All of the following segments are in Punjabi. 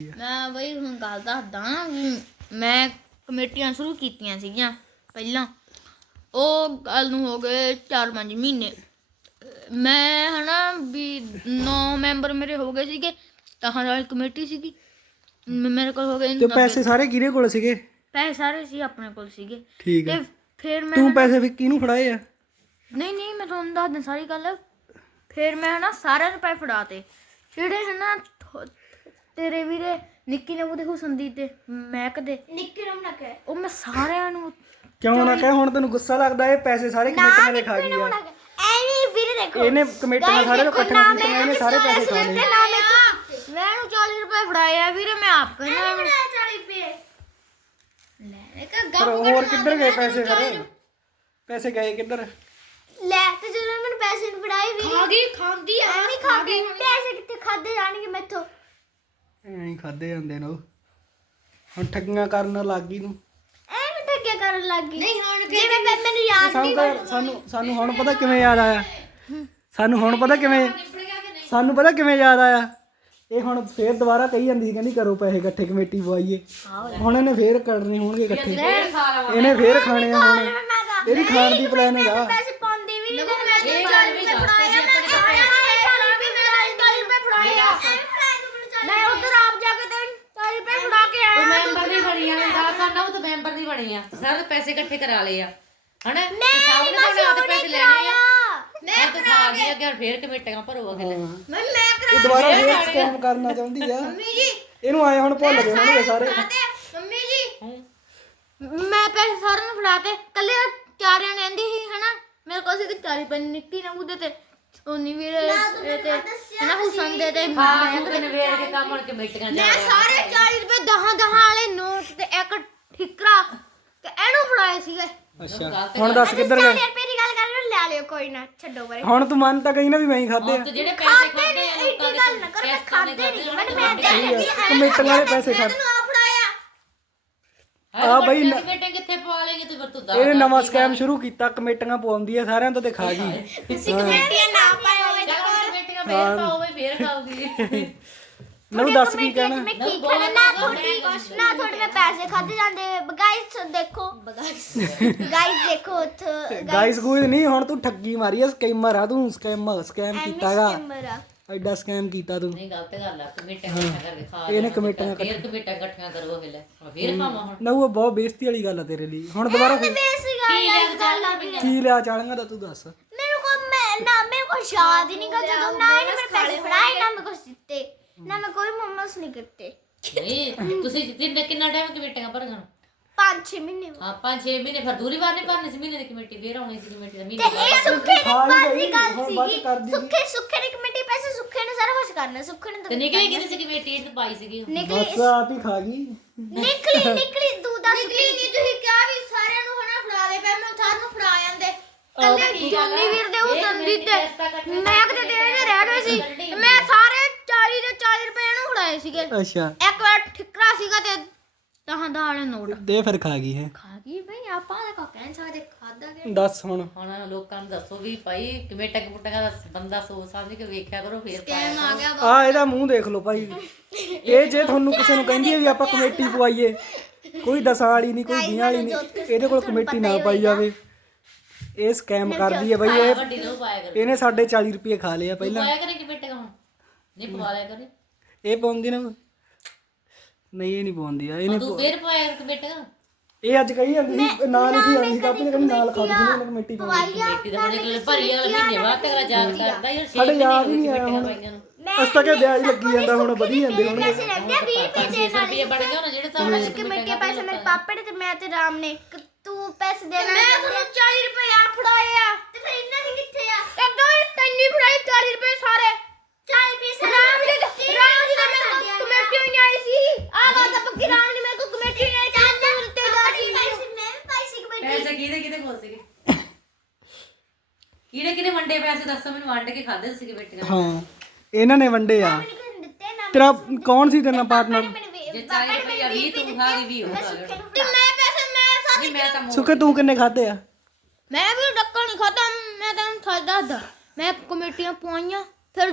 ਮੈਂ ਬਈ ਹੁਣ ਗੱਲ ਦੱਸਦਾ ਮੈਂ ਕਮੇਟੀਆਂ ਸ਼ੁਰੂ ਕੀਤੀਆਂ ਸੀਗੀਆਂ ਪਹਿਲਾਂ। ਉਹ ਗੱਲ ਨੂੰ ਹੋ ਗਏ 4-5 ਮਹੀਨੇ। ਮੈਂ ਹਨਾ ਵੀ 9 ਮੈਂਬਰ ਮੇਰੇ ਹੋ ਗਏ ਸੀਗੇ ਤਾਂ ਨਾਲ ਕਮੇਟੀ ਸੀਗੀ। ਮੇਰੇ ਕੋਲ ਹੋ ਗਏ ਤੇ 90 ਪੈਸੇ ਸਾਰੇ ਕਿਹਦੇ ਕੋਲ ਸੀਗੇ? ਪੈਸੇ ਸਾਰੇ ਸੀ ਆਪਣੇ ਕੋਲ ਸੀਗੇ। ਠੀਕ ਤੇ ਹੈ ਫਿਰ ਮੈਂ ਤੂੰ ਪੈਸੇ ਫਿਰ ਕਿਹਨੂੰ ਫੜਾਏ ਆ? ਨਹੀਂ ਨਹੀਂ ਮੈਂ ਤੁਹਾਨੂੰ ਦੱਸ ਸਾਰੀ ਗੱਲ। ਫਿਰ ਮੈਂ ਹਨਾ ਸਾਰਿਆਂ ਨੂੰ ਪੈਸੇ ਫੜਾਤੇ। ਜਿਹੜੇ ਹਨਾ ਤੇਰੇ ਵੀਰੇ ਨਿੱਕੀ ਨੇ ਉਹਦੇ ਹੁਸਨਦੀਪ ਦੇ ਮੈਕ ਦੇ। ਨਿੱਕੀ ਨੂੰ ਨਾ ਕਹਿ। ਉਹ ਮੈਂ ਸਾਰਿਆਂ ਨੂੰ ਕਿਉਂ ਨਾ ਕਹਿ ਹੁਣ ਤੈਨੂੰ ਗੁੱਸਾ ਲੱਗਦਾ ਇਹ ਪੈਸੇ ਸਾਰੇ ਕਮੇਟੀਆਂ ਦੇ ਖਾ ਗਈ ਆ। ਐਵੇਂ ਵੀਰੇ ਦੇਖੋ। ਇਹਨੇ ਕਮੇਟੀਆਂ ਸਾਰੇ ਤੋਂ ਇਕੱਠੀਆਂ ਕੀਤੀਆਂ ਇਹਨੇ ਸਾਰੇ ਪੈਸੇ ਖਾ ਲਏ ਨਾ। ਮੈਂ ਮੈਂ ਇਹਨੂੰ 40 ਰੁਪਏ ਫੜਾਏ ਆ ਵੀਰੇ ਮੈਂ ਆਪ ਕਹਿੰਦਾ ਇਹਨੂੰ 40 ਰੁਪਏ। ਲੈ ਇੱਕ ਪਰ ਹੋਰ ਕਿੱਧਰ ਗਏ ਪੈਸੇ ਫਿਰ? ਪੈਸੇ ਗਏ ਕਿੱਧਰ? ਲੈ ਤੇ ਜਦੋਂ ਮੈਨੂੰ ਪੈਸੇ ਨਹੀਂ ਫੜਾਏ ਵੀਰੇ। ਖਾ ਗਈ ਖਾਂਦੀ ਆ ਨਹੀਂ ਖਾ ਗਈ ਪੈਸੇ ਕਿੱਥੇ ਖਾਦੇ ਜਾਣਗੇ ਮੈਥੋਂ? ਐਂ ਖਾਦੇ ਜਾਂਦੇ ਨੇ ਉਹ। ਹੁਣ ਠੱਗੀਆਂ ਕਰਨ ਲੱਗ ਗਈ ਤੂੰ। ਐਵੇਂ ਠੱਗਿਆ ਕਰਨ ਲੱਗ ਗਈ। ਨਹੀਂ ਹੁਣ ਜਿਵੇਂ ਮੈਂ- ਮੈਨੂੰ ਯਾਦ ਸਾਨੂੰ ਤਾਂ ਸਾਨੂੰ ਸਾਨੂੰ ਹੁਣ ਪਤਾ ਕਿਵੇਂ ਯਾਦ ਆਇਆ। ਸਾਨੂੰ ਹੁਣ ਪਤਾ ਕਿਵੇਂ ਸਾਨੂੰ ਪਤਾ ਕਿਵੇਂ ਯਾਦ ਆਇਆ। ਇਹ ਹੁਣ ਫੇਰ ਦੁਬਾਰਾ ਕਹੀ ਜਾਂਦੀ ਸੀ ਕਹਿੰਦੀ ਕਰੋ ਪੈਸੇ ਇਕੱਠੇ ਕਮੇਟੀ ਪਵਾਈਏ। ਹੁਣ ਇਹਨੇ ਫੇਰ ਕਰਨੇ ਹੋਣਗੇ ਇਕੱਠੇ। ਇਹਨੇ ਫੇਰ ਖਾਣੇ ਆ ਹੁਣ। ਇਹਦੀ ਖਾਣ ਦੀ ਪਲਾਨ ਹੈਗਾ ਪੈਸੇ ਪਾਉਂਦੀ ਵੀ ਨਹੀਂ ਮੈਂ ਇਹ ਗੱਲ ਵੀ ਫੜਾਇਆ ਮੈਂ ਸਾਰਿਆਂ ਨੂੰ 40 ਰੁਪਏ ਫੜਾਏ 40 ਰੁਪਏ ਫੜਾਏ ਆ ਮੈਂ ਉਧਰ ਆਪ ਜਾ ਕੇ ਤੇ 40 ਰੁਪਏ ਫੜਾ ਕੇ ਆਇਆ ਤੂੰ ਮੈਂਬਰ ਨਹੀਂ ਬਣੀ ਆ ਦਾ ਸਾਡਾ ਉਹ ਤਾਂ ਮੈਂਬਰ ਨਹੀਂ ਬਣੀ ਆ। ਸਾਰੇ ਪੈਸੇ ਇਕੱਠੇ ਕਰਾ ਲਏ ਆ। ਹਨਾ? ਤੇ ਸਾਹਮਣੇ ਤੁਹਾਡੇ ਹੱਥ ਪੈਸੇ ਲੈਣੇ ਆ। ਮੈਂ ਤਾਂ ਖਾ ਗਈ ਅੱਗੇ ਹੁਣ ਫੇਰ ਕਮੇਟੀਆਂ ਭਰੋ ਅਗਲੇ ਮੈਂ ਮੈਂ ਇਹ ਦੁਬਾਰਾ ਫੇਰ ਸਕੈਮ ਕਰਨਾ ਚਾਹੁੰਦੀ ਆ। ਇਹਨੂੰ ਆਏ ਹੁਣ ਭੁੱਲ ਗਏ ਹੋਣਗੇ ਸਾਰੇ। ਮੰਮੀ ਜੀ। ਮੈਂ ਪੈਸੇ ਸਾਰਿਆਂ ਨੂੰ ਫੜਾਤੇ ਕੱਲੇ ਚਾਰਿਆਂ ਨੇ ਆਂਦੀ ਸੀ ਹਨਾ? ਮੇਰੇ ਕੋਲ ਸੀ 40 ਰੁਪਏ ਨਿੱਕੀ ਨੇ ਉਹਦੇ ਤੇ। ਸੋਨੀ ਵੀਰੇ ਇਹ ਤੇ ਹਨਾ ਹੁਸਨ ਦੇ ਤੇ। ਹਾਂ ਤੂੰ ਤੇ ਨਵੇੜ ਕੇ ਕੰਮ ਹੁਣ ਕਮੇਟੀਆਂ ਜਾ ਮੈਂ ਸਾਰੇ 40 ਰੁਪਏ ਦਹਾਂ ਦਹਾਂ ਵਾਲੇ ਨੋਟ ਤੇ ਇੱਕ ਠਿਕਰਾ ਤੇ ਇਹਨੂੰ ਫੜਾਏ ਸੀਗੇ। ਅੱਛਾ। ਹੁਣ ਦੱਸ ਕਿੱਧਰ ਗਏ? ਰੁਪਏ ਦੀ ਗੱਲ ਕਰ ਰਹੇ ਲੈ ਲਿਓ ਕੋਈ ਨਾ ਛੱਡੋ ਬਾਰੇ ਹੁਣ ਤੂੰ ਮੰਨ ਤਾਂ ਗਈ ਨਾ ਵੀ ਮੈਂ ਹੀ ਖਾਦੇ ਆ। ਤੇ ਜਿਹੜੇ ਪੈਸੇ ਖਾਦੇ ਆ ਲੋਕਾਂ ਦੇ ਗੱਲ ਨਾ ਕਰੋ ਮੈਂ ਖਾਦੇ ਨਹੀਂ ਮੈਂ ਮੈਂ ਦੇ ਕਮੇਟੀਆਂ ਵਾਲੇ ਪੈਸੇ ਖਾ। ਤੈਨੂੰ ਆ। ਫੜਾਇਆ ਆ ਬਈ ਨ- ਕਮੇਟੀਆਂ ਕਿੱਥੇ ਪਵਾ ਲੇਗੇ ਤੂੰ ਫਿਰ ਤੂੰ ਦੱਸ ਇਹਨੇ ਨਵਾਂ ਸਕੈਮ ਸ਼ੁਰੂ ਕੀਤਾ ਕਮੇਟੀਆਂ ਪਵਾਉਂਦੀ ਆ ਸਾਰਿਆਂ ਤੋਂ ਤੇ ਖਾ ਗਈ। ਤੁਸੀਂ ਕਮੇਟੀਆਂ ਨਾ ਪਾਏ ਹੋਵੇ ਚੱਲ ਹੁਣ ਕਮੇਟੀਆਂ ਫੇਰ ਪਾਓਗੇ ਫੇਰ ਖਾਓਗੀ। ਮੈਨੂੰ ਦੱਸ ਕੀ ਕਹਿਣਾ? ਮੈਂ ਕੀ ਖਾਣਾ ਨਾ ਥੋੜੀ ਨਾ ਥੋੜੀ ਮੈਂ ਪੈਸੇ ਖਾਦੇ ਜਾਂਦੇ। ਗਾਇਸ ਦੇਖੋ। ਗਾਇਸ ਦੇਖੋ ਉੱਥੇ ਗਾਇਸ ਗੂਇਸ ਨਹੀਂ ਹੁਣ ਤੂੰ ਠੱਗੀ ਮਾਰੀ ਆ ਸਕੈਮਰ ਆ ਤੂੰ ਸਕੈਮ ਸਕੈਮ ਕੀਤਾਗਾ ਐਡਾ ਸਕੈਮ ਕੀਤਾ ਤੂੰ। ਨਹੀਂ ਗਲਤ ਗੱਲ ਆ ਕਮੇਟੀਆਂ ਇਕੱਠੀਆਂ ਕਰਕੇ ਖਾ ਇਹਨੇ ਕਮੇਟੀਆਂ ਫੇਰ ਕਮੇਟੀਆਂ ਇਕੱਠੀਆਂ ਕਰੋ ਅਗਲੇ। ਹੁਣ ਫੇਰ ਖਾਵਾਂ ਹੁਣ। ਨਾ ਉਹ ਬਹੁਤ ਬੇਇੱਜ਼ਤੀ ਵਾਲੀ ਗੱਲ ਆ ਤੇਰੇ ਲਈ। ਹੁਣ ਦੁਬਾਰਾ ਫਿਰ ਕੀ ਲਿਆ ਚੱਲ ਰੁਪਏ ਕੀ ਲਿਆ ਚਾਲਾਂਗਾ ਤਾਂ ਤੂੰ ਦੱਸ। ਮੇਰੇ ਕੋ ਮੈਂ ਨਾ ਮੇਰੇ ਕੋ ਯਾਦ ਹੀ ਨਹੀਂ ਕਰ ਜਦੋਂ ਨਾ ਇਹਨੇ ਮੇਰੇ ਪੈਸੇ ਫੜਾਏ ਨਾ ਮੇਰੇ ਕੋ ਦਿੱਤੇ। ਨਾ ਮੈਂ ਕੋਈ ਮੋਮੋਸ ਨਹੀਂ ਕੀਤੇ। ਨਹੀਂ ਤੁਸੀਂ ਕਿੰਨਾ ਕਿੰਨਾ ਟਾਈਮ ਕਮੇਟੀਆਂ ਭਰੀਆਂ 5-6 ਮਹੀਨੇ ਹਾਂ 5-6 ਮਹੀਨੇ ਫਿਰ ਦੂਰੀ ਵਾਰ ਨਹੀਂ ਭਰਨੀ ਸੀ ਮਹੀਨੇ ਦੀ ਕਮੇਟੀ ਫੇਰ ਆਉਣੀ ਸੀ ਕਮੇਟੀ ਦਾ ਤੇ ਮਹੀਨੇ ਇਹ ਸੁੱਖੇ ਨੇ ਖਾ ਹੀ ਬਾਤ ਗਈ, ਦੀ ਗੱਲ ਹੁਣ ਚ ਸੀਗੀ ਕਰਦੀ ਸੀ। ਸੁੱਖੇ ਸੁੱਖੇ ਦੀ ਕਮੇਟੀ ਪੈਸੇ ਸੁੱਖੇ ਨੇ ਸਾਰਾ ਕੁਝ ਕਰਨਾ ਸੁੱਖੇ ਨੇ ਤੇ ਤਾਂ ਨਿਕਲੀ ਕਿਹਦੀ ਸੀ ਕਮੇਟੀ ਇਹ ਤਾਂ ਪਾਈ ਸੀਗੀ ਨਿਕਲੀ ਬਸ ਆਪ ਹੀ ਖਾ ਗਈ। ਨਿਕਲੀ ਨਿਕਲੀ ਤੂੰ ਦੱਸ ਨਿਕਲੀ ਨਹੀਂ ਤੁਸੀਂ ਕਿਹਾ ਵੀ ਸਾਰਿਆਂ ਨੂੰ ਹਨਾ ਫੜਾ ਦੇ ਪੈ ਮੈਂ ਸਾਰਿਆਂ ਨੂੰ ਫੜਾ ਜਾਂਦੇ। ਕੱਲੇ ਜੋਨੀ ਵੀਰ ਦੇ ਹੁਸਨਦੀਪ ਤੇ ਮੈਂ ਕਿਤੇ ਦੇ ਦੇ ਰਹਿ ਗਏ ਸੀ। ਮੈਂ ਸਾਰੇ 40 ਦੇ 40 ਰੁਪਏ ਇਹਨੂੰ ਫੜਾਏ ਸੀਗੇ। ਅੱਛਾ। ਇੱਕ ਵਾਰ ਠਿਕਰਾ ਸੀਗਾ ਤੇ ਦਹਾਂ ਦਹਾਂ ਵਾਲੇ ਨੋਟ। ਦੇ ਫਿਰ ਖਾ ਗਈ ਹੈ ਖਾ ਗਈ ਬਈ ਆਪਾਂ ਤਾਂ ਕੋ ਕਹਿ ਸਕਦੇ ਖਾਦਾ ਕਿ ਦੱਸ ਹੁਣ। ਹੁਣ ਲੋਕਾਂ ਨੂੰ ਦੱਸੋ ਵੀ ਭਾਈ ਕਮੇਟਾ ਕਮੁਟਾ ਦਾ ਬੰਦਾ ਸੋਚ ਸਮਝ ਕੇ ਵੇਖਿਆ ਕਰੋ ਫੇਰ ਪਾਇਆ ਆ ਗਿਆ ਆ ਇਹਦਾ ਮੂੰਹ ਦੇਖ ਲਓ ਭਾਈ। ਇਹ ਜੇ ਤੁਹਾਨੂੰ ਕਿਸੇ ਨੂੰ ਕਹਿੰਦੀ ਹੈ ਵੀ ਆਪਾਂ ਕਮੇਟੀ ਪਵਾਈਏ ਕੋਈ ਦਸਾਂ ਵਾਲੀ ਨਹੀਂ ਕੋਈ ਵੀਹਾਂ ਵਾਲੀ ਨਹੀਂ ਇਹਦੇ ਕੋਲ ਕਮੇਟੀ ਨਾ ਪਾਈ ਜਾਵੇ। ਇਹ ਸਕੈਮ ਕਰਦੀ ਹੈ ਬਈ ਇਹ ਵੱਡੀ ਨੂੰ ਪਾਇਆ ਕਰੋ। ਇਹਨੇ ਸਾਡੇ 40 ਰੁਪਏ ਖਾ ਲਏ ਆ ਪਹਿਲਾਂ। ਪਾਇਆ ਕਰੇ ਕਮੇਟਾ ਹੁਣ? ਨਹੀਂ ਪਵਾ ਲਿਆ ਕਰੇ। ਇਹ ਪਾਉਂਦੀ ਨਾ ਨਹੀਂ ਇਹ ਨਹੀਂ ਪਾਉਂਦੀ। ਆ ਇਹਨੇ ਤੂੰ ਫੇਰ ਪਾਇਆ ਕਰ ਕਮੇਟਾ ਇਹ ਅੱਜ ਕਹੀ ਜਾਂਦੀ ਸੀ ਨਾਂ ਲਿਖੀ ਜਾਂਦੀ ਸੀ ਕਾਪੀ ਤੇ ਕਹਿੰਦੀ ਨਾਲ ਖਾ ਇਹਨੇ ਕਮੇਟੀ ਦਾ ਬੜੇ ਕੋਲ ਭਰੀ ਵਾਲਾ ਮਹੀਨੇ ਬਾਅਦ ਤੱਕ ਯਾਦ ਕਰਦਾ ਯਾਰ ਸਾਡੇ ਯਾਦ ਹੀ ਨਹੀਂ ਆਇਆ। ਹੁਣ ਅਸ ਤਾਂ ਕਿ ਵਿਆਜ ਲੱਗੀ ਜਾਂਦਾ ਹੁਣ ਵਧੀ ਜਾਂਦੇ ਹੋਣਗੇ ਪੈਸੇ ਰਹਿੰਦੇ ਆ 20 ਰੁਪਏ ਦੇ ਨਾਲ ਰੁਪਏ ਬਣ ਗਿਆ ਨਾ ਜਿਹੜੇ ਸਾਹਮਣੇ ਕਮੇਟੀ ਪੈਸੇ ਮੇਰੇ ਪਾਪੇ ਨੇ ਤੇ ਮੈਂ ਤੇ ਰਾਮ ਨੇ ਤੂੰ ਪੈਸੇ ਦੇਣਾ ਮੈਂ ਤੁਹਾਨੂੰ 40 ਰੁਪਏ ਆ ਫੜਾਏ ਆ ਤੇ ਫਿਰ ਇਹਨਾਂ ਦੇ ਕਿੱਥੇ ਆ ਇੱਦਾਂ ਹੀ ਤੈਨੂੰ ਹੀ ਫੜਾਏ 40 ਰੁਪਏ ਸਾਰੇ 40 ਪੈਸੇ ਰਾਮ ਜੀ ਦੇ- ਰਾਮ ਜੀ ਦੇ ਮੇਰੇ ਕੋਲ ਕਮੇਟੀ ਨਹੀਂ ਆਈ ਸੀ ਆ ਗੱਲ ਤਾਂ ਪੱਕੀ ਰਾਮ ਜੀ ਮੇਰੇ ਕੋਲ ਕਮੇਟੀ ਨਹੀਂ ਆਈ ਚਾਰ ਦਿਨ ਉੱਤੇ ਦਾ ਸੀ ਪੈਸੇ ਮੈਂ ਪੈਸੇ ਕਮੇਟੀ ਪੈਸੇ ਕਿਹਦੇ ਕਿਹਦੇ ਕੋਲ ਸੀਗੇ ਕਿਹੜੇ ਕਿਹਦੇ ਵੰਡੇ ਪੈਸੇ ਦੱਸੋ ਮੈਨੂੰ ਵੰਡ ਕੇ ਖਾਦੇ ਤੁਸੀਂ ਕਮੇਟੀਆਂ ਹਾਂ ਇਹਨਾਂ ਨੇ ਵੰਡੇ ਆ। ਮੈਨੂੰ ਦਿੱਤੇ ਨਾ ਤੇਰਾ ਕੌਣ ਸੀ ਤੇਰੇ ਨਾਲ ਪਾਰਟਨਰ ਜੇ 40 ਰੁਪਏ 20 ਤੂੰ ਖਾ ਗਈ 20 ਹੋ ਖਾ ਗਿਆ ਤੇ ਮੈਂ ਪੈਸੇ ਮੈਂ ਸਾਰੇ ਨਹੀਂ ਮੈਂ ਤਾਂ ਮੋੜ ਸੁੱਕੇ ਤੂੰ ਕਿੰਨੇ ਖਾਦੇ ਆ? ਮੈਂ ਵੀ ਡੱਕਾ ਨਹੀਂ ਖਾਦਾ ਮੈਂ ਤੈਨੂੰ ਥਾ ਦੱਸਦਾ ਮੈਂ ਕਮੇਟੀਆਂ ਪਵਾਈਆਂ ਫਿਰ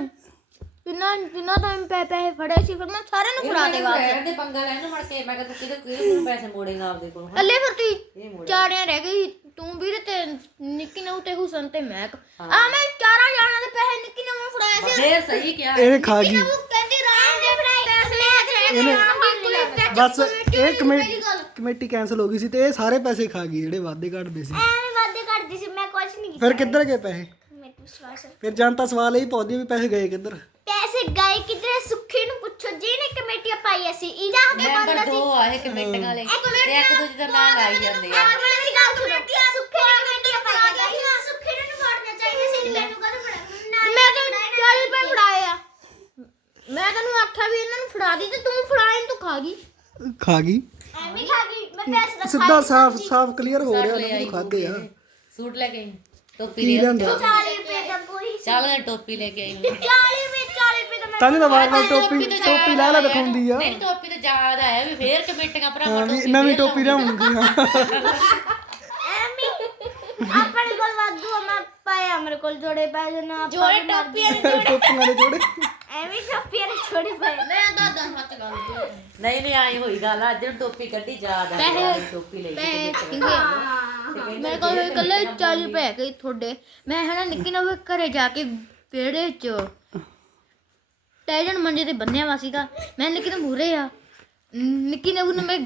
ਕਿੰਨਾ ਕਿੰਨਾ ਟਾਈਮ ਪੈ ਪੈਸੇ ਫੜੇ ਸੀ ਫਿਰ ਮੈਂ ਸਾਰਿਆਂ ਨੂੰ ਫੜਾ ਦੇਗਾ ਰਹਿਣ ਦੇ ਪੰਗਾ ਲੈਣ ਨੂੰ ਮੜ ਕੇ ਮੈਂ ਕਿਹਾ ਤੂੰ ਕਿਹਦੇ ਕਿਹਦੇ ਕੋਲ ਪੈਸੇ ਮੋੜੇਗਾ ਆਪਦੇ ਕੋਲ ਅੱਲੇ ਫਿਰ ਤੀ ਇਹ ਮੋੜੇ ਚਾਰਿਆਂ ਰਹਿ ਗਈ ਤੂੰ ਵੀਰ ਤੇ ਨਿੱਕੀ ਨੂੰ ਤੇ ਹੁਸਨ ਤੇ ਮੈਂ ਆ ਮੈਂ ਚਾਰਾਂ ਜਾਣਾਂ ਦੇ ਪੈਸੇ ਨਿੱਕੀ ਨੂੰ ਮੈਂ ਫੜਾਏ ਸੀ। ਫੇਰ ਸਹੀ ਕਿਹਾ ਇਹਨੇ। ਖਾ ਗਈ। ਉਹ ਕਹਿੰਦੀ ਰਾਮ ਦੇ ਪੈਸੇ ਮੈਂ ਇਹਨੇ ਬਸ ਇਹ ਕਮੇਟੀ ਕਮੇਟੀ ਕੈਨਸਲ ਹੋ ਗਈ ਸੀ ਤੇ ਇਹ ਸਾਰੇ ਪੈਸੇ ਖਾ ਗਈ ਜਿਹੜੇ ਵਾਅਦੇ ਘਟਦੇ ਸੀ। ਐਵੇਂ ਵਾਦੇ ਕਰਦੀ ਸੀ ਮੈਂ ਕੁਝ ਨਹੀਂ ਕੀਤਾ। ਫਿਰ ਕਿੱਧਰ ਗਏ ਪੈਸੇ? ਮੈਨੂੰ ਵਿਸ਼ਵਾਸ ਹੈ। ਫਿਰ ਜਨਤਾ ਸਵਾਲ ਇਹ ਪਹੁੰਚਦੀ ਵੀ ਪੈਸੇ ਗਏ ਕਿੱਧਰ? ਗਏ ਕਿਧਰੇ? ਸੁੱਖੀ ਨੂੰ ਪੁੱਛੋ ਜਿਹਨੇ ਕਮੇਟੀਆਂ ਪਾਈਆਂ ਸੀ ਇਹਦਾ ਹੱਕ ਮੈਂਬਰ ਬਣਦਾ ਸੀ। ਦੋ ਆ ਇਹ ਕਮੇਟੀਆਂ ਵਾਲੇ। ਤੇ ਇੱਕ ਦੂਜੇ ਦਾ ਨਾਂ ਲਾਈ ਜਾਂਦੇ ਆ। ਮੇਰੀ ਗੱਲ ਸੁਣੋ। ਸੁੱਖੀ ਨੇ ਕਮੇਟੀਆਂ ਪਾਈਆਂ ਸੀ ਸੁੱਖੀ ਨੂੰ ਵੜਨਾ ਚਾਹੀਦਾ ਸੀ ਮੈਨੂੰ ਕਦੋਂ ਫੜਾ ਮੈਂ ਤੈਨੂੰ 40 ਰੁਪਏ ਫੜਾਏ ਆ ਮੈਂ ਤੈਨੂੰ ਆਖਿਆ ਵੀ ਇਹਨਾਂ ਨੂੰ ਫੜਾ ਦੀ ਤੇ ਤੂੰ ਫੜਾਏ ਤੂੰ ਖਾ ਗਈ। ਖਾ ਗਈ? ਐਵੇਂ ਖਾ ਗਈ। ਮੈਂ ਪੈਸੇ ਦਾ ਸਿੱਧਾ ਸਾਫ਼ ਸਾਫ਼ ਕਲੀਅਰ ਹੋ ਰਿਹਾ ਲੈ ਆਈ ਨਾ ਖਾਦੇ ਆ। ਸੂਟ ਲੈ ਕੇ ਆਈ ਟੋਪੀ ਲੈ ਲਿਆਂਦਾ 40 ਰੁਪਏ ਦਾ ਕੋਈ ਚੱਲ ਟੋਪੀ ਲੈ ਕੇ ਆਈ 40 ਤਾਂ ਤਾਂ ਵਾਰ ਵਾਰ ਟੋਪੀ ਟੋਪੀ ਲਾ ਲਾ ਦਿਖਾਉਂਦੀ ਆ। ਨਹੀਂ ਟੋਪੀ ਤੇ ਯਾਦ ਆਇਆ ਵੀ ਫੇਰ ਕਮੇਟੀਆਂ ਭਰਾਵਾਂ ਵੀ ਨਵੀਂ ਟੋਪੀ ਲਿਆਉਂਦੀ ਆ। ਆਪਣੇ ਕੋਲ ਵਾਧੂ ਆ, ਮੈਂ ਪਾਇਆ ਮੇਰੇ ਕੋਲ ਜੋੜੇ ਪੈਸੇ ਨਾ ਜੋੜੇ ਟੋਪੀਆਂ ਟੋਪੀਆਂ ਦੇ ਜੋੜੇ। ਐਵੇਂ ਟੋਪੀਆਂ ਦੇ ਜੋੜੇ ਪਏ। ਮੈਂ ਦਾਦਾ ਹੱਥ ਗੱਲ ਨਹੀਂ ਨਹੀਂ ਆਈ ਹੋਈ ਗੱਲ ਅੱਜ ਨੂੰ ਟੋਪੀ ਕੱਢੀ ਯਾਦ ਆ ਪੈਸੇ- ਟੋਪੀ ਲਈ ਮੇਰੇ ਕੋਲ ਇਕੱਲੇ 40 ਰੁਪਏ ਗਏ ਤੁਹਾਡੇ। ਮੈਂ ਹਨਾ ਨਿੱਕੀ ਨਾਲ ਵੀ ਘਰੇ ਜਾ ਕੇ ਵਿਹੜੇ 'ਚ ਟੈਜਨ ਮੰਜੇ ਤੇ ਬੰਨਿਆ ਵਾ ਸੀਗਾ। ਮੈਂ ਨਿੱਕੀ ਨੂੰ ਮੂਰੇ ਆ। ਨਿੱਕੀ ਨੇ ਉਹਨੂੰ ਮੈਂ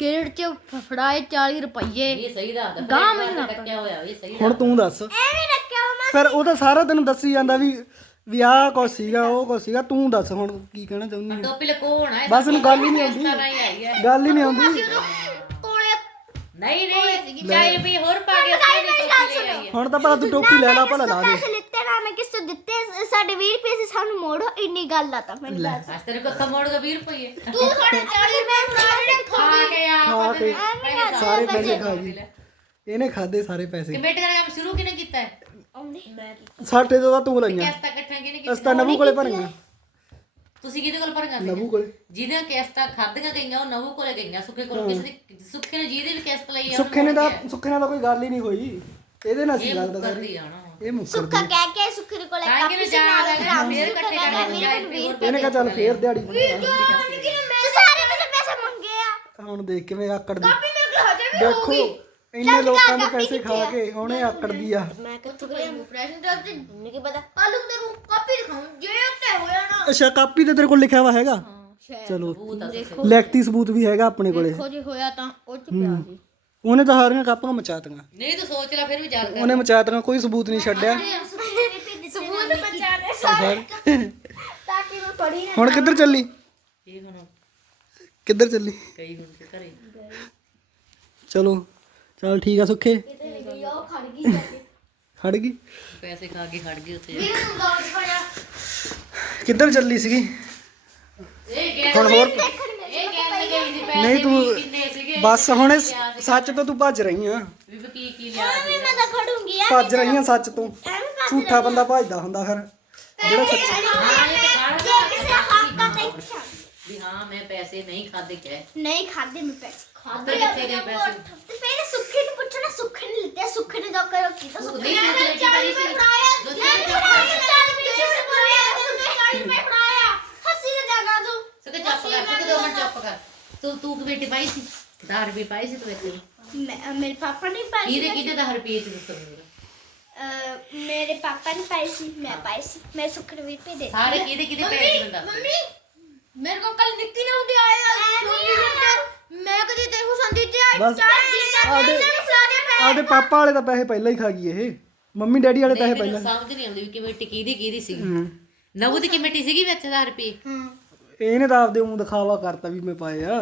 ਗੇਟ 'ਚ ਫੜਾਏ 40 ਰੁਪਏ ਇਹ ਸਹੀ ਮੈਨੂੰ ਟੱਕਿਆ ਹੋਇਆ ਇਹ ਸਹੀ ਹੁਣ ਤੂੰ ਦੱਸ। ਐਵੇਂ ਰੱਖਿਆ ਵਾ ਮੈਂ ਫਿਰ ਉਹ ਤਾਂ ਸਾਰਾ ਤੈਨੂੰ ਦੱਸੀ ਜਾਂਦਾ ਵੀ ਵੀ ਆਹ ਕੁਛ ਸੀਗਾ ਉਹ ਕੁਛ ਸੀਗਾ। ਤੂੰ ਦੱਸ ਹੁਣ ਕੀ ਕਹਿਣਾ ਚਾਹੁੰਦੀ ਹੈ? ਟੋਪੀ ਲਕੋਣਾ ਹੈ ਬਸ ਇਹਨੂੰ ਗੱਲ ਹੀ ਨਹੀਂ ਆਉਂਦੀ। ਗੱਲ ਹੀ ਨਹੀਂ ਆਉਂਦੀ। ਨਹੀਂ ਨਹੀਂ 40 ਰੁਪਏ ਹੋਰ ਪਾ ਕੇ ਨੇ ਟੋਪੀ ਲੈ ਆਈ ਹੈ ਹੁਣ ਤਾਂ ਭਲਾ ਤੂੰ ਟੋਪੀ ਲੈ ਲਾ ਭਲਾ ਲਾ ਦੇ। ਪੈਸੇ ਲਿੱਤੇ ਨਾ ਮੈਂ ਕਿਸੇ ਤੋਂ ਦਿੱਤੇ? ਸਾਡੇ 20 ਰੁਪਏ ਸੀ ਸਾਨੂੰ ਮੋੜੋ ਇੰਨੀ ਗੱਲ ਆ ਤਾਂ ਮੈਨੂੰ ਦੱਸ ਅੱਜ ਤੇਰੇ ਕੋਲ ਕਮੋੜ ਦਾ 20 ਰੁਪਏ। ਤੂੰ ਸਾਡੇ 40 ਰੁਪਏ ਫੜਾ ਖਾ ਕੇ ਆ ਖਾ ਕੇ ਸਾਰੇ ਪੈਸੇ ਖਾ ਗਈ। ਇਹਨੇ ਖਾਦੇ ਸਾਰੇ ਪੈਸੇ। ਕਮੇਟੀ ਦਾ ਕੰਮ ਸ਼ੁਰੂ ਕਿਨੇ ਕੀਤਾ ਹੈ? ਸਾਡੇ ਤੋਂ ਤਾਂ ਤੂੰ ਲਈਆਂ। ਕਿਸ਼ਤਾਂ ਇਕੱਠੀਆਂ ਕਿਨੇ ਕੀਤੀ ਅਸਤਾ ਨਬੂ ਕੋਲੇ ਭਰੀਆਂ। ਤੁਸੀਂ ਕਿਹਦੇ ਕੋਲ ਭਰੀਆਂ ਸੀ ਨਬੂ ਕੋਲੇ। ਜਿਹਦੀਆਂ ਕਿਸ਼ਤਾਂ ਖਾਧੀਆਂ ਗਈਆਂ ਉਹ ਨਵੂ ਕੋਲੇ ਗਈਆਂ ਸੁੱਖੇ ਕੋਲ। ਕਿਸੇ ਦੀ ਸੁੱਖੇ ਨੇ ਜਿਹਦੀ ਵੀ ਕਿਸ਼ਤ ਲਈ ਆ ਸੁੱਖੇ ਨੇ ਤਾਂ ਸੁੱਖੇ ਨਾਲ ਤਾਂ ਕੋਈ ਗੱਲ ਹੀ ਨਹੀਂ ਹੋਈ। ਇਹਦੇ ਨਾਲ ਸੀ ਗੱਲ ਤਾਂ ਨਾ। ਇਹ ਮੁੱਕਰ ਸੁੱਖਾ ਕਹਿ ਕੇ ਸੁੱਖੇ ਕੋਲ ਕਾਪੀ ਨਾਲ ਆ ਗਿਆ ਫੇਰ ਇਕੱਠੇ ਕਰਕੇ 40 ਰੁਪਏ ਹੋਰ ਇਹਨੇ ਕਹਾ ਚੱਲ ਫੇਰ ਦਿਹਾੜੀ ਸਾਰੇ ਮੈਨੂੰ ਪੈਸੇ ਮੰਗੇ ਆ। ਹੁਣ ਦੇਖ ਕਿਵੇਂ ਆਕੜਦੀ ਮੇਰੇ ਕੋਲ ਹਜੇ ਦੇਖੋ ਇੰਨੇ ਲੋਕਾਂ ਦੇ ਪੈਸੇ ਖਾ ਕੇ ਹੁਣ ਇਹ ਆਕੜਦੀ ਆ ਮੈਂ ਕਿੱਥੋਂ ਵੀ ਪ੍ਰੈਸ਼ਨ ਤੇ ਤੇ ਨਹੀਂ ਕੀ ਪਤਾ? ਆਲੂ ਤੈਨੂੰ ਕਾਪੀ ਦਿਖਾਉਂ ਜੇ ਉੱਤੇ ਹੋਇਆ ਨਾ। ਅੱਛਾ ਕਾਪੀ ਤੇ ਤੇਰੇ ਕੋਲ ਲਿਖਿਆ ਵਾ ਹੈਗਾ? ਚਲੋ। ਉਹ ਤਾਂ ਸਹੀ। ਲਿਖਤੀ ਸਬੂਤ ਵੀ ਹੈਗਾ ਆਪਣੇ ਕੋਲੇ। ਦੇਖੋ ਜੇ ਹੋਇਆ ਤਾਂ ਉਹ ਚ ਪਿਆ ਸੀ ਉਹਨੇ ਤਾਂ ਸਾਰੀਆਂ ਕਾਪੀਆਂ ਮਚਾਤੀਆਂ ਨਹੀਂ ਤੂੰ ਸੋਚ ਲੈ ਫਿਰ ਵੀ ਯਾਦ ਕਰ। ਉਹਨੇ ਮਚਾਤੀਆਂ ਕੋਈ ਸਬੂਤ ਨਹੀਂ ਛੱਡਿਆ। ਸਬੂਤ ਬਚਾਣੇ ਸਾਰੇ। ਤਾਂ ਕਿ ਮੈਂ ਪੜੀ ਨਾ ਹੁਣ ਕਿੱਧਰ ਚੱਲੀ? ਇਹ ਹੁਣ ਕਿੱਧਰ ਚੱਲੀ? ਕਈ ਹੁਣ ਘਰੇ। ਚਲੋ। ਚਲ ਠੀਕ ਆ ਸੁੱਖੇ। ਉਹ ਖੜ ਗਈ। ਜਾ ਕੇ ਖੜ ਗਈ ਪੈਸੇ ਖਾ ਕੇ ਖੜ ਗਏ ਉੱਥੇ। ਜਾ ਵੀਰ ਨੂੰ ਗਾਉਂ ਪਾਇਆ ਕਿੱਧਰ ਚੱਲੀ ਸੀਗੀ। ਇਹ ਹੁਣ ਹੋਰ ਇਹ ਪੈਸੇ ਨਹੀਂ ਤੂੰ ਵੀ ਕਿੰਨੇ ਸੀਗੇ ਬਸ ਹੁਣ ਇਹ ਸੱਚ ਤੋਂ ਤੂੰ ਭੱਜ ਰਹੀ ਆ। ਵੀ ਕੀ ਕੀ ਲਿਆ ਸੀ ਮੈਂ ਤਾਂ ਖੜੂੰਗੀ ਆ ਭੱਜ ਰਹੀ ਆ ਸੱਚ ਤੋਂ। ਐਵੇਂ ਝੂਠਾ ਬੰਦਾ ਭੱਜਦਾ ਹੁੰਦਾ ਫਿਰ। ਜਿਹੜਾ ਸੱਚ ਹਾਂ ਇਹ ਤਾਂ ਖਾਣਾ ਜੇ ਕਿਸੇ ਹੱਕ ਦਾ ਇੱਛਾ ਵੀ ਹਾਂ ਮੈਂ ਪੈਸੇ ਨਹੀਂ ਖਾਦੇ ਕਹਿ। ਨਹੀਂ ਖਾਦੇ ਮੈਂ ਪੈਸੇ ਖਾਦੇ ਉੱਧਰ ਕਿੱਥੇ ਗਏ ਪੈਸੇ? ਤੇ ਫਿਰ ਸੁੱਖੇ ਨੂੰ ਪੁੱਛੋ ਨਾ ਸੁੱਖੇ ਨੇ ਲਿੱਤੇ ਸੁੱਖੇ ਨੇ ਜੋ ਕਰੋ ਕੀਤਾ ਤੂੰ ਸੁੱਖੇ ਤੂੰ ਕੀ ਕਰੀ ਸੀ? ਜੋ ਸੁਕੇ ਚੁੱਪ ਕਰ ਸੁਕੇ ਦੋ ਮਿੰਟ ਚੁੱਪ ਕਰ। ਤੂੰ ਤੂੰ ਕਮੇਟੀ ਪਾਈ ਸੀ? 10 ਰੁਪਏ ਪਾਈ ਸੀ ਤੂੰ ਮੇਰੇ ਪਾਪਾ ਨੇ ਪਾਈ ਕਿਹਦੇ ਕਿਹਦੇ 10 ਰੁਪਏ ਮੈਨੂੰ? ਅਹ, ਮੇਰੇ ਪਾਪਾ ਨੇ ਪਾਈ ਸੀ ਮੈਂ ਪਾਈ ਸੀ ਮੈਂ ਸੁੱਖੇ ਨੂੰ ਵੀ ਸਾਰੇ ਕਿਹਦੇ ਕਿਹਦੇ ਪੈਸੇ ਦੱਸ ਮੰਮੀ ਮੇਰੇ ਕੋਲ ਕੱਲ ਨਿੱਕੀ ਨੇ ਉਹਦੇ ਆਇਆ ਮੈਂ ਕਦੀ ਤੇ ਹੁਸਨ ਦੀ ਤੇ ਆਈ ਬਸ ਆਦੇ ਆਦੇ ਪਾਪਾ ਵਾਲੇ ਤਾਂ ਪੈਸੇ ਪਹਿਲਾਂ ਹੀ ਖਾ ਗਈ ਇਹ। ਮੰਮੀ ਡੈਡੀ ਵਾਲੇ ਪੈਸੇ ਮੈਨੂੰ ਪਹਿਲਾਂ। ਸਮਝ ਨਹੀਂ ਆਉਂਦੀ ਵੀ ਕਮੇਟੀ ਕਿਹਦੀ ਕਿਹਦੀ ਸੀ। ਹੂੰ। ਨਵੂ ਦੀ ਕਮੇਟੀ ਸੀਗੀ ਵਿੱਚ 1000 ਰੁਪਏ? ਇਹਨੇ ਤਾਂ ਆਪਦੇ ਉਂ ਦਿਖਾਵਾ ਕਰਤਾ ਵੀ ਮੈਂ ਪਾਏ ਆ।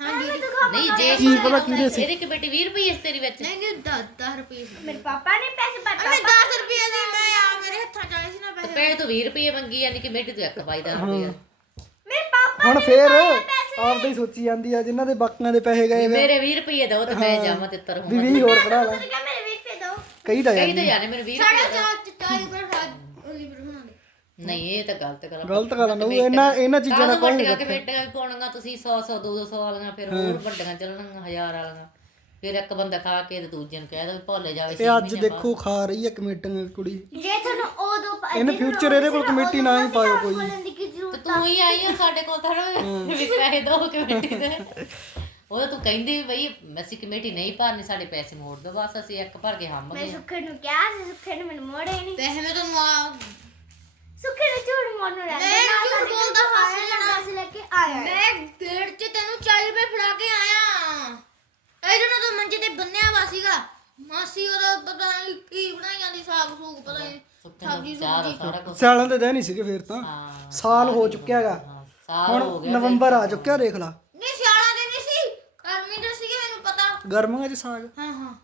ਨਹੀਂ ਜੇ ਕੀ ਪਤਾ ਕਿਹਦੇ ਸੀ। ਇਹਦੀ ਕਮੇਟੀ 20 ਰੁਪਏ ਇਸ ਤੇਰੀ ਵਿੱਚ। ਨਹੀਂ 10 10 ਰੁਪਏ ਮੇਰੇ ਪਾਪਾ ਨੇ ਪੈਸੇ ਪਾਪਾ ਮੈਂ 10 ਰੁਪਏ ਦੀ ਮੈਂ ਆ ਮੇਰੇ ਹੱਥਾਂ ਚ ਆਏ ਸੀ ਨਾ ਪੈਸੇ। ਪੈਸੇ ਤੂੰ 20 ਰੁਪਏ ਮੰਗੀ ਯਾਨੀ ਕਮੇਟੀ ਤੂੰ ਇੱਕ 10 ਰੁਪਏ ਮੇਰੇ ਪਾਪਾ ਹੁਣ ਫੇਰ ਆਪਦੇ ਹੀ ਸੋਚੀ ਜਾਂਦੀ ਆ ਜਿਨ੍ਹਾਂ ਦੇ ਬਾਕੀਆਂ ਦੇ ਪੈਸੇ ਗਏ ਵੇ। ਮੇਰੇ 20 ਰੁਪਏ ਦੋ ਤੇ ਮੈਂ ਜਾਵਾਂ ਤੇ ਤਰ ਵੀ 20 ਹੋਰ ਕਢਾ ਲਾ। ਕਿਹਾ ਮੇਰੇ 20 ਰੁਪਏ ਦਿਓ ਕਈ ਤਾਂ ਕਹੀ ਜਾਂਦੀ ਤਾਂ ਜਾਣੇ ਮੇਰੇ 20 ਰੁਪਏ ਚਾਰ ਚਾਰ ਉਹਲੀ ਪਰ ਬਣਾਉਂਦੇ ਨਹੀਂ ਇਹ ਤਾਂ ਗਲਤ ਗੱਲ ਆ। ਗਲਤ ਗੱਲ ਨਾ ਇਹਨਾਂ ਇਹਨਾਂ ਚੀਜ਼ਾਂ ਦਾ ਕੋਈ ਵੱਡੀਆਂ ਕਮੇਟੀਆਂ ਵੀ ਪਾਉਣੀਆਂ ਤੁਸੀਂ 100 100 200 ਵਾਲੀਆਂ ਫਿਰ ਹੋਰ ਵੱਡੀਆਂ ਚੱਲਣਗੀਆਂ ਹਜ਼ਾਰ ਵਾਲੀਆਂ। ਫਿਰ ਇੱਕ ਬੰਦਾ ਖਾ ਕੇ ਤੇ ਦੂਜੇ ਨੂੰ ਕਹਿ ਦੋ ਭੋਲੇ ਜਾਵੇ ਇਹ ਅੱਜ ਦੇਖੋ ਖਾ ਰਹੀ ਆ ਕਮੇਟੀਆਂ ਦੀ ਕੁੜੀ। ਜੇ ਤੁਹਾਨੂੰ ਉਦੋਂ ਪ- ਇਹਨੇ ਜੇ future ਤੁਹਾਨੂੰ ਇਹਦੇ ਕੋਲ ਕਮੇਟੀ ਨਾ ਹੀ ਪਾਇਓ ਕੋਈ। ਦੀ ਕੀ ਤੂੰ ਹੀ ਆਈ ਆ ਸਾਡੇ ਕੋਲ ਤਾਂ ਵੀ ਪੈਸੇ ਦੋ ਕਮੇਟੀ ਦੇ। ਉਹ ਤਾਂ ਤੂੰ ਕਹਿੰਦੀ ਬਈ ਅਸੀਂ ਕਮੇਟੀ ਨਹੀਂ ਭਰਨੀ ਸਾਡੇ ਪੈਸੇ ਮੋੜ ਦੋ ਬਸ ਅਸੀਂ ਇੱਕ ਭਰ ਕੇ ਹੰਮ ਮੈਂ ਗਏ। ਸੁੱਖੇ ਨੂੰ ਕਿਹਾ ਸੀ ਸੁੱਖੇ ਨੇ ਮੈਨੂੰ ਮੋੜੇ ਨਹੀਂ। ਪੈਸੇ ਮੈਂ ਤੁਹਾਨੂੰ ਆ ਸੁੱਖੇ ਨੇ ਝੂਠ ਮੋੜਨ ਰਹਿੰਦਾ। ਮੈਂ ਝੂਠ ਬੋਲਦਾ ਫਸ ਜਾਣਾ। ਪੈਸੇ ਲੈ ਕੇ ਆਇਆ ਮੈਂ ਗੇਟ 'ਚ ਤੈਨੂੰ 40 ਰੁਪਏ ਫੜਾ ਕੇ ਆਇਆ। ਇਹ ਜਿਹੜਾ ਤੂੰ ਮੰਜੇ ਤੇ ਬੰਨਿਆ ਵਾ ਸੀਗਾ। ਮਾਸੀ ਉਹਦਾ ਪਤਾ ਨਹੀਂ ਕੀ ਬਣਾਈ ਜਾਂਦੀ ਸਾਗ ਸੂਗ ਪਤਾ ਨਹੀਂ। ਚਾਹ ਦਾ ਸਾਰਾ ਕੁਝ ਸਿਆਲਾਂ ਦੇ ਦਿਨ ਨਹੀਂ ਸੀਗੇ ਫੇਰ ਤਾਂ। ਹਾਂ ਸਾਲ ਹੋ ਚੁੱਕਿਆ ਹੈਗਾ। ਹਾਂ, ਸਾਲ ਹੋ ਹੁਣ ਗਿਆ ਨਵੰਬਰ ਆ ਚੁੱਕਿਆ ਦੇਖ ਲਾ। ਨਹੀਂ ਸਿਆਲਾਂ ਦੇ ਨਹੀਂ ਸੀ। ਗਰਮੀ ਦੇ ਸੀਗੇ ਮੈਨੂੰ ਪਤਾ। ਗਰਮੀਆਂ 'ਚ ਸਾਗ। ਹਾਂ ਹਾਂ।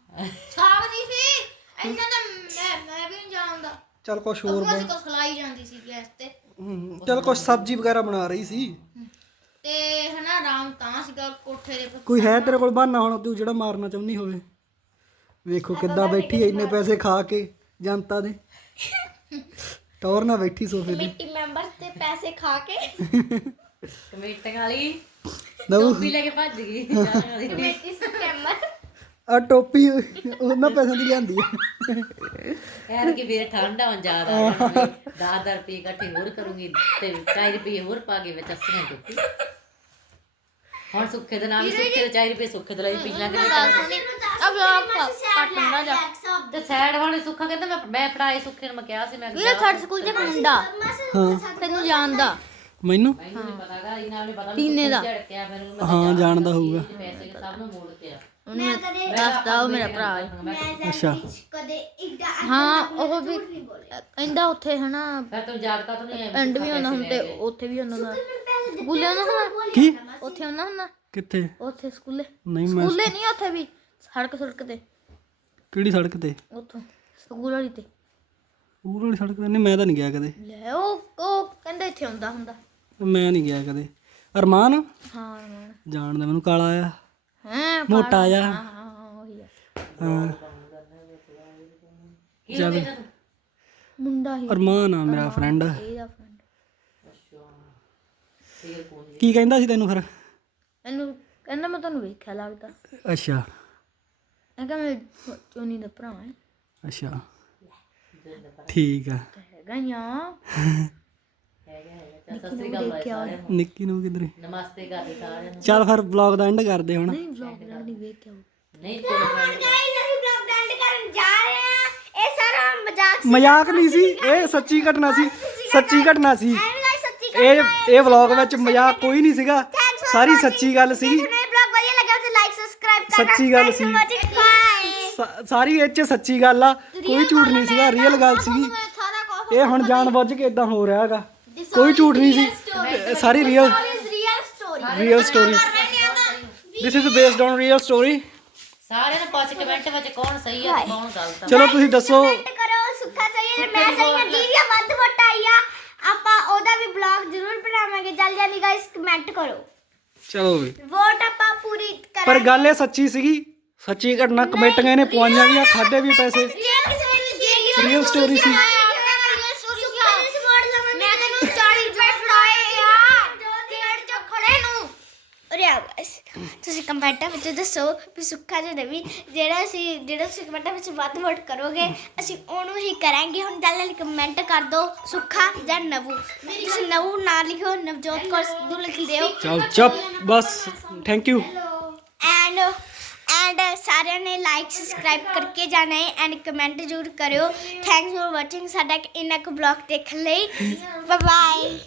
ਸਾਗ ਨਹੀਂ ਸੀ। ਇੰਨਾ ਤਾਂ ਮੈਂ ਮੈਂ ਵੀ ਨਹੀਂ ਜਾਣਦਾ। ਚੱਲ ਕੁਛ ਹੋਰ ਉਹ ਅਸੀਂ ਕੁਛ ਖਲਾਈ ਜਾਂਦੀ ਸੀ ਗੈਸ ਤੇ। ਹੂੰ, ਚੱਲ ਕੁਛ ਸਬਜ਼ੀ ਵਗੈਰਾ ਬਣਾ ਰਹੀ ਸੀ। ਤੇ ਹਨਾ ਆਰਾਮ ਤਾਂ ਸੀਗਾ ਕੋਠੇ ਦੇ ਕੋਈ ਹੈ ਤੇਰੇ ਕੋਲ ਬਹਾਨਾ ਹੁਣ ਤੂੰ ਜਿਹੜਾ ਮਾਰਨਾ ਚਾਹੁੰਦੀ ਹੋਵੇ। ਵੇਖੋ ਕਿੱਦਾਂ ਬੈਠੀ ਐ ਇੰਨੇ ਪੈਸੇ ਖਾ ਕੇ ਜਨਤਾ ਦੇ। ਟੌਰ ਨਾ ਬੈਠੀ ਸੋਫੇ ਤੇ। ਕਮੇਟੀ ਮੈਂਬਰ ਤੇ ਪੈਸੇ ਖਾ ਕੇ। ਕਮੇਟੀ ਵਾਲੀ। ਨਵੂ ਟੋਪੀ ਲੈ ਕੇ ਭੱਜ ਗਈ। Committee scammer. ਆ ਟੋਪੀ ਉਹਨਾਂ ਪੈਸਿਆਂ ਦੀ ਲਿਆਂਦੀ ਹੈ ਯਾਰ ਕਿ ਵੀਰ ਠੰਡਾ ਹੋਣ ਜਾ ਰਹਾ 10 ਰੁਪਏ ਇਕੱਠੇ ਹੋਰ ਕਰੂੰਗੀ ਤੇ 4 ਰੁਪਏ ਹੋਰ ਪਾ ਕੇ ਵਿੱਚ ਅਸਰੀਆਂ ਟੋਪੀ। ਹੁਣ ਸੁੱਖੇ ਦੇ ਨਾਲ ਵੀ ਸੁੱਖੇ ਦੇ 4 ਰੁਪਏ ਸੁੱਖੇ ਦੇ ਲਈ ਪਿਛਲਾ ਕਿ ਅਬ ਆਪ ਜਾ। ਤੇ ਸੈਡ ਵਾਲੇ ਸੁੱਖਾ ਕਹਿੰਦਾ ਮੈਂ ਮੈਂ ਪੜਾਏ ਸੁੱਖੇ ਨੂੰ ਮੈਂ ਕਿਹਾ ਸੀ ਮੈਂ ਵੀਰੇ ਸਾਡੇ ਸਕੂਲ 'ਚ ਇੱਕ ਮੁੰਡਾ। ਹਾਂ। ਤੈਨੂੰ ਜਾਣਦਾ। ਮੈਨੂੰ? ਮੈਨੂੰ ਨਹੀਂ ਪਤਾਗਾ ਇਹਨਾਂ ਨੇ ਪਤਾ ਤੀਨੇ ਦਾ। ਝੜਕਿਆ ਮੈਨੂੰ ਮੈਂ ਹਾਂ ਜਾਣਦਾ ਹੋਊਗਾ। ਪੈਸੇ ਸਭ ਨੂੰ ਮੋੜ ਤੇ ਆ। ਉਹਨੇ ਦੱਸਦਾ ਉਹ ਮੇਰਾ ਭਰਾ ਹੈ ਅੱਛਾ। ਕਦੇ ਇੱਡਾ ਹਾਂ ਉਹ ਵੀ ਕਹਿੰਦਾ ਉੱਥੇ ਹਨਾ ਫਿਰ ਤੂੰ ਯਾਦ ਕਾ ਤੂੰ ਨਹੀਂ ਆਇਆ ਪਿੰਡ ਵੀ ਆਉਂਦਾ ਹੁਣ ਤੇ ਉੱਥੇ ਵੀ ਆਉਂਦਾ ਹੁੰਦਾ। ਸਕੂਲੇ ਆਉਂਦਾ ਹੁੰਦਾ ਕੀ? ਉੱਥੇ ਆਉਂਦਾ ਹੁੰਦਾ? ਕਿੱਥੇ? ਉੱਥੇ ਸਕੂਲੇ। ਨਹੀਂ ਮੈਂ ਸਕੂਲੇ ਨਹੀਂ ਉੱਥੇ ਵੀ। ਸੜਕ ਸੜਕ ਤੇ। ਕਿਹੜੀ ਸੜਕ ਤੇ? ਉੱਥੋਂ ਸਕੂਲ ਵਾਲੀ ਤੇ। ਉਹ ਵਾਲੀ ਸੜਕ ਤੇ ਨਹੀਂ ਮੈਂ ਤਾਂ ਨਹੀਂ ਗਿਆ ਕਦੇ। ਲੈ ਉਹ ਉਹ ਕਹਿੰਦਾ ਇੱਥੇ ਆਉਂਦਾ ਹੁੰਦਾ। ਮੈਂ ਨਹੀਂ ਗਿਆ ਕਦੇ। ਅਰਮਾਨ? ਹਾਂ ਹਾਂ ਜਾਣਦਾ ਮੈਨੂੰ ਕਾਲਾ ਆ। ਹੈਂ, ਮੋਟਾ ਜਿਹਾ। ਹਾਂ ਹਾਂ ਉਹੀ ਆ। ਹਾਂ। ਕੀ ਹੋ ਗਿਆ ਤੂੰ ਮੁੰਡਾ ਹੀ ਅਰਮਾਨ ਆ ਮੇਰਾ ਫਰੈਂਡ ਇਹਦਾ ਕੀ ਕਹਿੰਦਾ ਸੀ ਤੈਨੂੰ ਫਿਰ? ਇਹਨੂੰ ਕਹਿੰਦਾ ਮੈਂ ਤੁਹਾਨੂੰ ਵੇਖਿਆ ਲੱਗਦਾ। ਅੱਛਾ। ਮੈਂ ਕਿਹਾ ਮੈਂ ਚੋਨੀ ਦਾ ਭਰਾ ਹਾਂ। ਅੱਛਾ। ਠੀਕ ਆ। ਤਾਂ ਹੈਗਾ ਹੀ ਆ ਚੱਲ ਸਤਿ ਸ੍ਰੀ ਅਕਾਲ ਬਾਈ ਸਾਰਿਆਂ ਨੂੰ। ਨਿੱਕੀ ਨੂੰ ਕਿਧਰੇ? ਨਮਸਤੇ ਕਰਦੇ ਸਾਰਿਆਂ ਨੂੰ। ਚੱਲ ਫਿਰ ਵਲੌਗ ਦਾ ਐਂਡ ਕਰਦੇ ਹੁਣ। ਨਹੀਂ ਵਲੌਗ ਨਾਲ ਨਹੀਂ ਵੇਖਿਆ ਨਹੀਂ ਕੋਈ ਗੱਲ ਨੀ। ਗਾਇਸ ਅਸੀਂ ਬਲੌਗ ਦਾ ਐਂਡ ਕਰਨ ਜਾ ਰਹੇ ਹਾਂ। ਇਹ ਸਾਰਾ ਮਜ਼ਾਕ ਮਜ਼ਾਕ ਨਹੀਂ ਸੀ। ਇਹ ਸੱਚੀ ਘਟਨਾ ਸੀ। ਸੱਚੀ ਘਟਨਾ ਸੀ। ਐਵੇਂ ਗਾਇਸ ਸੱਚੀ ਇਹ ਇਹ ਵਲੌਗ ਵਿੱਚ ਮਜ਼ਾਕ ਕੋਈ ਨਹੀਂ ਸੀਗਾ। ਸਾਰੀ ਸੱਚੀ ਗੱਲ ਸੀਗੀ। ਤੁਹਾਨੂੰ ਇਹ ਬਲੌਗ ਵਧੀਆ ਲੱਗਾ ਤਾਂ ਲਾਈਕ ਸਬਸਕ੍ਰਾਈਬ ਕਰਨਾ। ਸੱਚੀ ਗੱਲ ਸੀ। ਬਾਏ ਸਾ- ਸਾਰੀ ਇਹ ਚ ਸੱਚੀ ਗੱਲ ਆ। ਕੋਈ ਝੂਠ ਨਹੀਂ ਸੀਗਾ। ਰੀਅਲ ਗੱਲ ਸੀਗੀ। ਇਹ ਹੁਣ ਜਾਣ ਬੁੱਝ ਕੇ ਇਦਾਂ ਹੋ ਰਿਹਾ ਹੈਗਾ। ਕੋਈ ਝੂਠ ਨਹੀਂ ਸੀ ਇਹ ਸਾਰੀ real real story real story this is based on real story ਸਾਰਿਆਂ ਨੂੰ ਪੁੱਛ ਕਮੈਂਟ ਵਿੱਚ ਕੌਣ ਸਹੀ ਆ ਤੇ ਕੌਣ ਗਲਤ ਆ ਚਲੋ ਤੁਸੀਂ ਦੱਸੋ ਕਮੈਂਟ ਕਰੋ ਸੁੱਖਾ ਸਹੀ ਹੈ ਮੈਂ ਸਹੀ ਹਾਂ ਦੀਦੀਆਂ ਵੱਧ ਵੋਟ ਆਈ ਆ ਆਪਾਂ ਉਹਦਾ ਵੀ ਬਲੌਗ ਜ਼ਰੂਰ ਬਣਾਵਾਂਗੇ ਜਲਦੀ ਜਲਦੀ ਗਾਇਸ ਕਮੈਂਟ ਕਰੋ ਚਲੋ ਵੀ ਵੋਟ ਆਪਾਂ ਪੂਰੀ ਪਰ ਕਰਾਂਗੇ ਗੱਲ ਇਹ ਸੱਚੀ ਸੀਗੀ ਸੱਚੀ ਘਟਨਾ ਕਮੇਟੀਆਂ ਨੇ ਪਵਾਈਆਂ ਵੀ ਆ ਖਾਦੇ ਵੀ ਪੈਸੇ Real story ਸੀ। ਮੈਂ ਤੈਨੂੰ 40 ਰੁਪਏ ਫੜਾਏ ਆ ਗੇਟ 'ਚ ਖੜੇ ਨੂੰ ਅਰੇ ਆ guys, ਤੁਸੀਂ ਕਮੈਂਟਾਂ ਵਿੱਚ ਦੱਸੋ ਵੀ ਸੁੱਖਾ ਜਾਂ ਨਵੀਂ ਜਿਹੜਾ ਅਸੀਂ ਜਿਹੜਾ ਤੁਸੀਂ ਕਮੈਂਟਾਂ ਵਿੱਚ ਵੱਧ ਵੋਟ ਕਰੋਗੇ ਅਸੀਂ ਉਹਨੂੰ ਹੀ ਕਰਾਂਗੇ। ਹੁਣ ਜਲਦੀ ਕਮੈਂਟ ਕਰ ਦਿਓ ਸੁੱਖਾ ਜਾਂ ਨਵੂ। ਤੁਸੀਂ ਨਵੂ ਨਾ ਲਿਖੋ ਨਵਜੋਤ ਕੌਰ ਸਿੱਧੂ ਲਿਖ ਦਿਓ। ਚਲ ਚੁੱਪ ਬਸ। ਥੈਂਕ ਯੂ ਐਂਡ ਐਂਡ ਸਾਰਿਆਂ ਨੇ ਲਾਈਕ ਸਬਸਕ੍ਰਾਈਬ ਕਰਕੇ ਜਾਣਾ ਹੈ ਐਂਡ ਕਮੈਂਟ ਜ਼ਰੂਰ ਕਰਿਓ। ਥੈਂਕਸ ਫॉर ਵਾਚਿੰਗ ਸਾਡਾ ਇੰਨਾ ਕੁ ਬਲੌਗ ਦੇਖਣ ਲਈ। Bye bye